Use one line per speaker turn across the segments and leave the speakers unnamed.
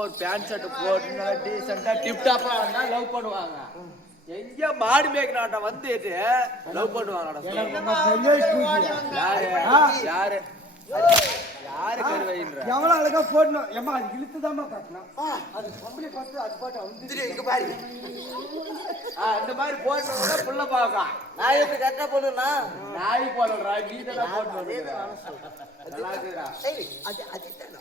ஒரு pant shirt போட்டு டீசெண்டா டிப் டாப்பா வந்தா லவ் பண்ணுவாங்க. எங்க மாடு மேய்க்க நாட்டம் வந்துட்டு லவ் பண்ணுவாங்கடா. யாரு? யாரு? யாரு? கருவைன்ற?
எவ்வளவு அழகா போடணும். ஏமா அது இழுத்துதாம்மா கட்டணும். அது பொம்பளை பார்த்து அது பாட்டு வந்து
இங்க பாரு.
ஆ, இந்த மாதிரி போட்டு புள்ள பாக்கம்
நான் எப்படி கரெக்டா போடுனா
நாய் போடுறா நீ தான் போட்டு வந்துக்கிற. நல்லா இருக்குடா
ஏய் அது அது தானா?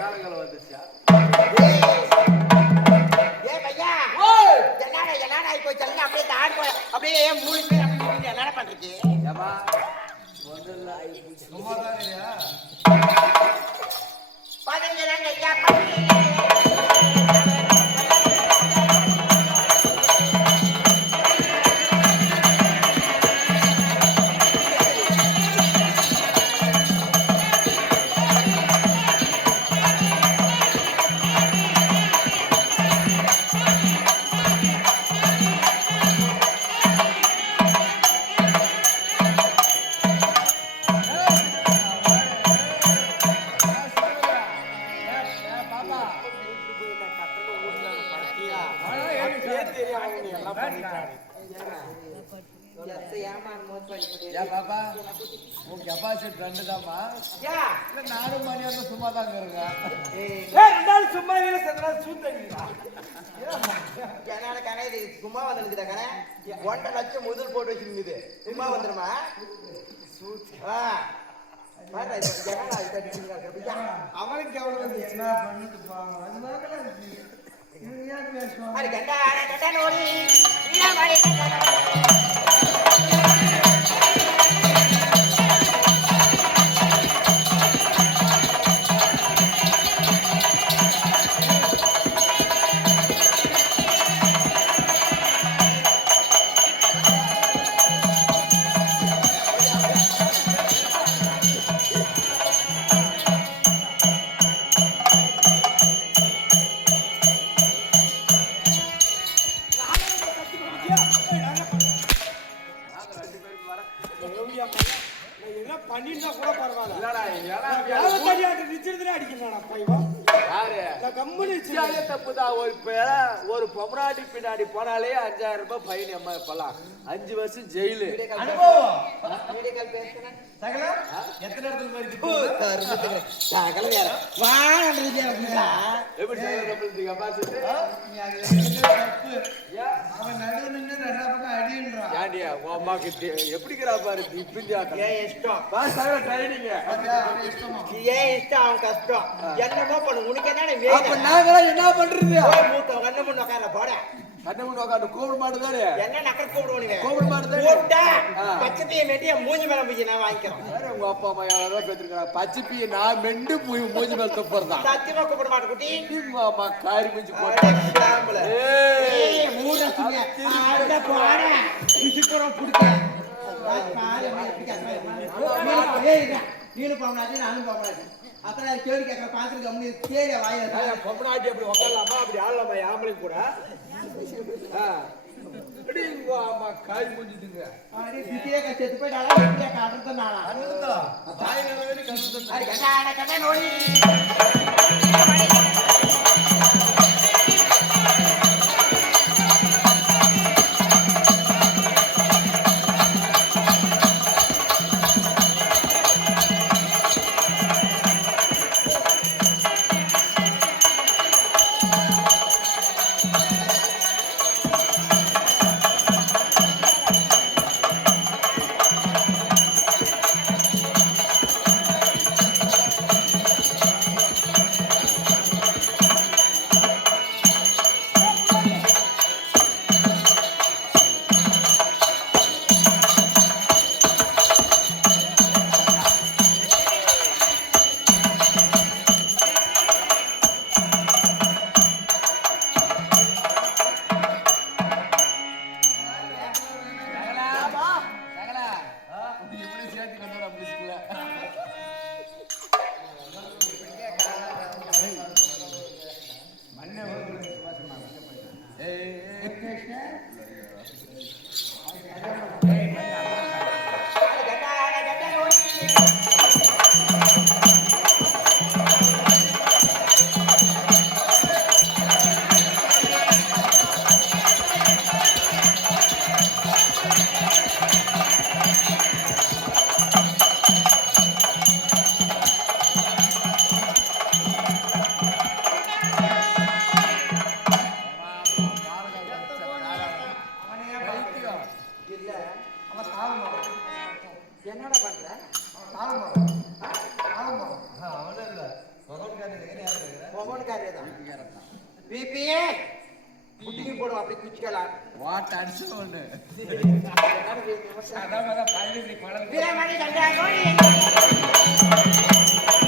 காலங்கள் வந்துச்சா
வந்துருக்குதா ஒன்றரை லட்சம் முதல் போட்டு வச்சிருக்குது. சும்மா வந்துருமா? ஆ.
அவனுக்கு எவ்வளவு வந்துச்சுன்னா பண்ணுது பாவம் அது மாதிரி பேசுவான்
வருஷம் ஜெயிலு.
அனுபவம்.
வீடியோ கால் பேசுறேன்.
சகல எத்தனை இடத்துல மாதிரி
வேற.
எப்படி
அவன் நடுவு நின்று ரெண்டா பக்கம் அடின்றான்
ஏன்டியா உன் அம்மாக்கு தி- எப்படிங்கிறா பாரு
ஏன் இஷ்டம்?
சகல ட்ரைனிங்க
இஷ்டமா?
ஏன் இஷ்டம்? அவன் கஷ்டம். என்னமோ பண்ணு. உனக்கு என்ன
அப்ப நாங்களாம் என்ன பண்றது?
மூத்த கண்ணு முன்ன உட்கார போட.
கண்ணு உட்காந்து கூப்பிட மாட்டுதானே
என்ன நக்கர் கூப்பிடுவீங்க
கூப்பிட மாட்டுதானே
போட்டா
ஆ.
பச்சத்தையை மெட்டி என் மூஞ்சி மேல போய் நான் வாங்கிக்கிறேன்.
வேற உங்க அப்பா அம்மா யாரோ பெற்றிருக்காங்க பச்சை பீ நான் மெண்டு மூ- மூஞ்சி மேல
சத்தியமா கூப்பிட மாட்டேன் குட்டி.
உங்க அம்மா காரி மூஞ்சி
அட
போட்டு.
சாம்பல.
ஏய்.
மூணு புடிக்க. பாரு, பாவனாச்சு, நானும் பாவனாச்சு. அப்புறம் கேள்வி கேட்கற பாத்துட்டு கம்முனு கேளு வாயில
ஏய், பொம்பளாட்டி அப்படி உட்காரலாமா அப்படி ஆடலாமா? ஆம்பளைங்க கூட? அம்மா
அடி பிட்டியே செத்து பிட்டியே காட்டுறது நாளா? அடி கண்டா அட கண்டா நோடி. ఏ
அவன் தாழ்மா
என்னடா பண்ற?
தாழ்மா தாழ்மா அவனே இல்ல
பொகோன்காரே தான் பிபி. குட்டிக்கு போடும் அப்படி குச்சிக்கலாம்
வாட் அடிச்சு ஒண்ணு ஹெச்எப்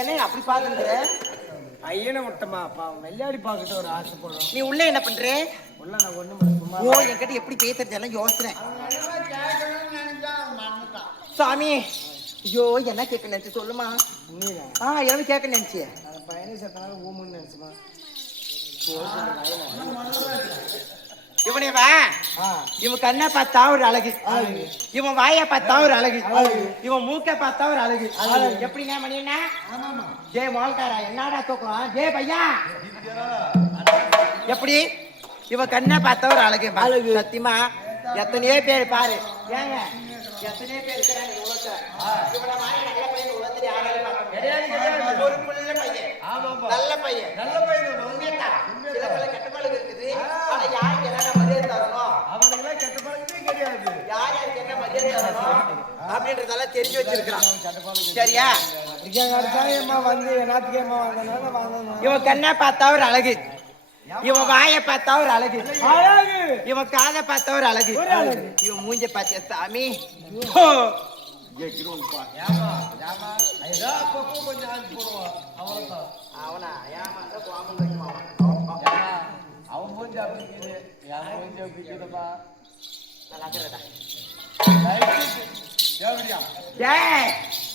என்ன
அப்படி பாக்குற
பையனை விட்டமா பாவம் வெள்ளாடி பார்க்கட்டு ஒரு ஆசைப்படுறோம்.
நீ உள்ள என்ன பண்ற?
உள்ள நான் ஒண்ணு சும்மா
ஓ என்கிட்ட எப்படி பேசுறதெல்லாம் யோசனை சாமி ஐயோ என்ன கேட்க நினைச்சு சொல்லுமா? ஆ எல்லாமே கேட்க நினைச்சு
அந்த பையனை செத்தனால ஊமுன்னு நினைச்சுமா?
இவனே வா. இவன் கண்ணை பார்த்தா ஒரு அழகு. இவன் வாயை பார்த்தா ஒரு அழகு. இவன் மூக்கை பார்த்தா ஒரு அழகு. எப்படிங்க மணியண்ணா ஜே மோல்காரா என்னடா தூக்கம்? ஜே பையா. எப்படி? இவ கண்ணை பார்த்தா ஒரு அழகு. அழகு. சத்தியமா? எத்தனையோ பேர் பாரு. ஏங்க? எத்தனையோ பேர் இருக்கிறாங்க இந்த உலகத்துல. இவனை மாதிரி நல்ல பையன் உலகத்துல யாராலும் பார்க்க முடியாது. ஒரு புள்ள பையன். நல்ல பையன்.
நல்ல பையன்
உண்மையத்தான். சில பல கெட்ட பழக்கம் இருக்குது ஆனா யாருக்கு என்ன மரியாதை தரணும்
கெட்ட பழக்கமே கிடையாது.
யார் யாருக்கு என்ன மரியாதை தரணும் அப்படின்றதெல்லாம் தெரிஞ்சு வச்சிருக்கிறான். சரியா?
அடிக்காங்க வந்து நாத்துக்கேம்மா வந்தனால வந்தோம்
இவன் கண்ணை பார்த்தா ஒரு அழகு. இவன் வாயை பார்த்தா ஒரு அழகு.
அழகு.
இவன் காதை பார்த்தா ஒரு அழகு. இவன் மூஞ்ச பார்த்தியா சாமி? அவனா
அவன் மூஞ்சி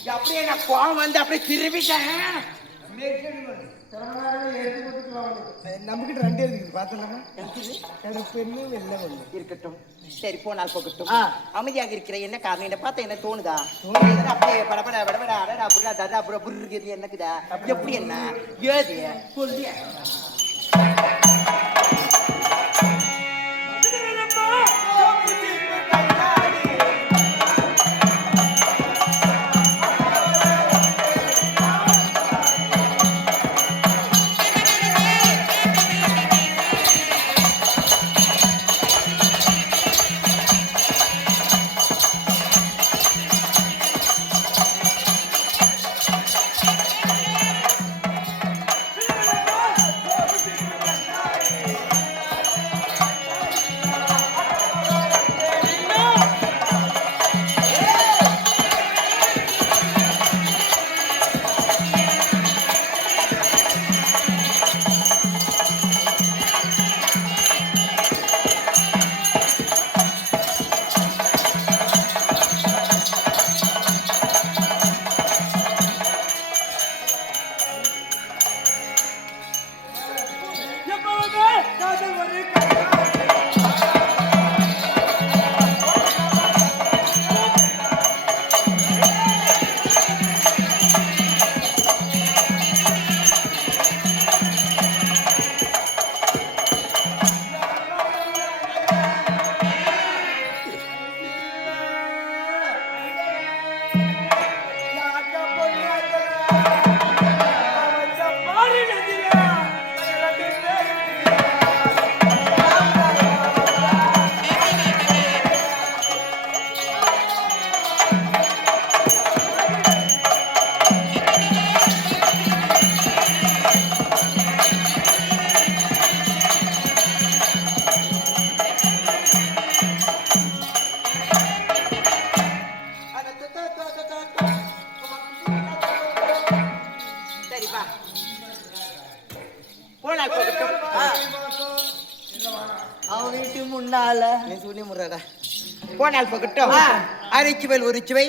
அப்படியே நான் கோவம் வந்து அப்படியே திரும்பிட்டேன்.
நம்மகிட்ட ரெண்டே இருக்குது பார்த்தலாமா கருப்பு வெள்ளை ஒண்ணு
இருக்கட்டும் சரி போனால் போகட்டும். அமைதியாக இருக்கிற என்ன காரணம் என்ன பார்த்தா என்ன தோணுதா தோணுது அப்படியே படபட படபட அடடா புடா டடா புடா புர்ருக்குது என்னக்குதா எப்படி என்ன ஏது சொல்லி போனால் போகட்டும். அரிச்சுவல் உரிச்சுவை.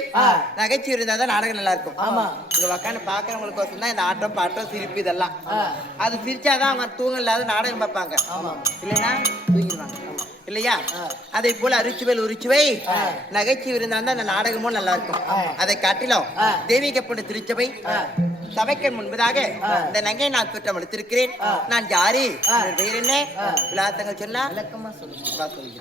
நகைச்சுவை இருந்தா தான் நாடகம் நல்லா இருக்கும்.
ஆமா.
இங்க உக்காந்து பாக்குறவங்களுக்கு தான் இந்த ஆட்டம் பாட்டம் சிரிப்பு இதெல்லாம். அது சிரிச்சாதான் அவங்க தூங்க இல்லாத நாடகம் பார்ப்பாங்க. இல்லைன்னா தூங்கிடுவாங்க இல்லையா? அதை போல அரிச்சுவல் உரிச்சுவை நகைச்சுவை இருந்தா தான் அந்த நாடகமும் நல்லா இருக்கும். அதை காட்டிலும். தெய்வீகப்பட்ட திருச்சபை சபைக்கு முன்பதாக இந்த நங்கை நான் குற்றம் எடுத்திருக்கிறேன் நான் யாரு? பெயர் என்ன? விளாத்தங்கள் சொன்னா?
விளக்கமா சொல்லு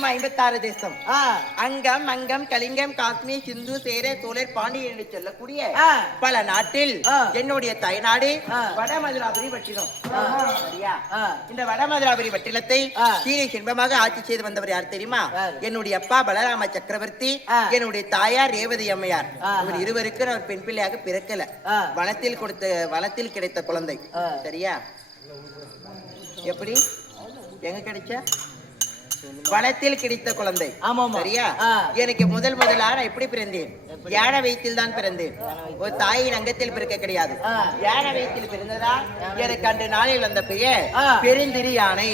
தேசம் ஐம்பத்தாறு தேசம் அங்கம் அங்கம் கலிங்கம் காஷ்மீர் சிந்து சேர சோழர் பாண்டியன் என்று சொல்லக்கூடிய. பல நாட்டில். என்னுடைய தாய்நாடு. வடமதுராபுரி வட்டினம். இந்த வடமதுராபுரி வட்டினத்தை. சீரை செண்பமாக ஆட்சி செய்து வந்தவர் யார் தெரியுமா? என்னுடைய அப்பா பலராம சக்கரவர்த்தி. என்னுடைய தாயார் ரேவதி அம்மையார்
ஆ.
இவர் இருவருக்கும் அவர் பெண் பிள்ளையாக பிறக்கல. வனத்தில் கொடுத்த வனத்தில் கிடைத்த குழந்தை. சரியா எப்படி எங்க கிடைச்ச வனத்தில் கிடைத்த குழந்தை. சரியா. எனக்கு முதல் முதலா நான் எப்படி பிறந்தேன் யானை வயிற்றில் தான் பிறந்தேன் ஒரு தாயின் அங்கத்தில் பிறக்க கிடையாது. யானை வயிற்றில் பிறந்ததா எனக்கு அன்று நாளில் வந்த பெயர். பெருந்திரி யானை.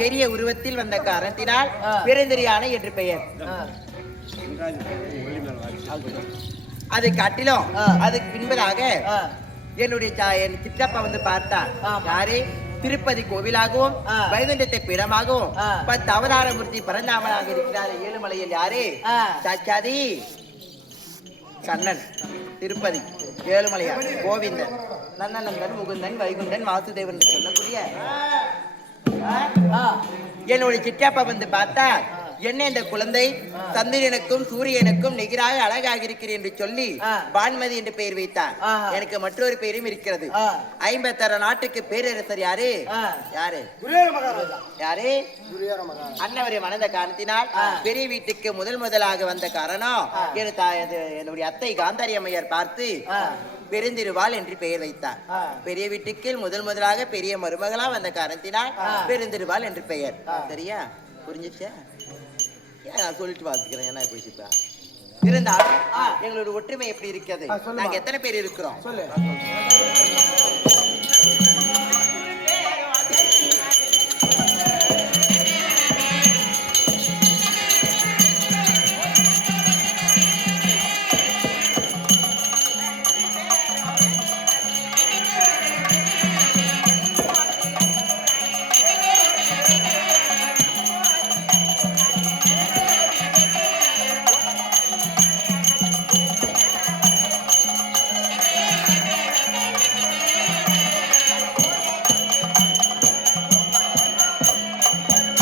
பெரிய உருவத்தில் வந்த காரணத்தினால். பெருந்திரி யானை என்று பெயர் அது காட்டிலும். அதுக்கு பின்பதாக என்னுடைய என் சித்தப்பா வந்து பார்த்தார்
ஆமா.
யாரு திருப்பதி கோவிலாகவும். வைகுண்டத்தை பீடமாகவும்
ஆ.
பத்து அவதாரமூர்த்தி பரந்தாமனாக இருக்கிறார் ஏழுமலையில் யாரு. சாச்சாதி கண்ணன் திருப்பதி ஏழுமலையார் கோவிந்தன் நன்னநந்தன் முகுந்தன் வைகுந்தன் வாசுதேவன் சொல்லக்கூடிய என்னுடைய சிற்றப்பா வந்து பார்த்தா என்ன இந்த குழந்தை? சந்திரனுக்கும் சூரியனுக்கும் நிகராக அழகாக இருக்கிறேன் என்று சொல்லி. பான்மதி என்று பெயர் வைத்தார். எனக்கு மற்றொரு பெயரும் இருக்கிறது.
ஆ.
ஐம்பத்தாறு நாட்டுக்கு பேரரசர் யாரு. யாரு? யாரு? அன்னவரை மணந்த காரணத்தினால் பெரிய வீட்டுக்கு முதல் முதலாக வந்த காரணம் என்னுடைய அத்தை காந்தாரி அம்மையார் பார்த்து பெருந்திருவாள் என்று பெயர் வைத்தார். பெரிய வீட்டுக்கு முதல் முதலாக பெரிய மருமகளா வந்த காரணத்தினால் பெருந்திருவாள் என்று பெயர். சரியா? புரிஞ்சுச்சா? நான் சொல்லிட்டு வாசிக்கிறேன் என்ன பேசிப்பா இருந்தாலும் எங்களோட ஒற்றுமை எப்படி இருக்கிறது. நாங்க எத்தனை பேர் இருக்கிறோம்?
சொல்லு.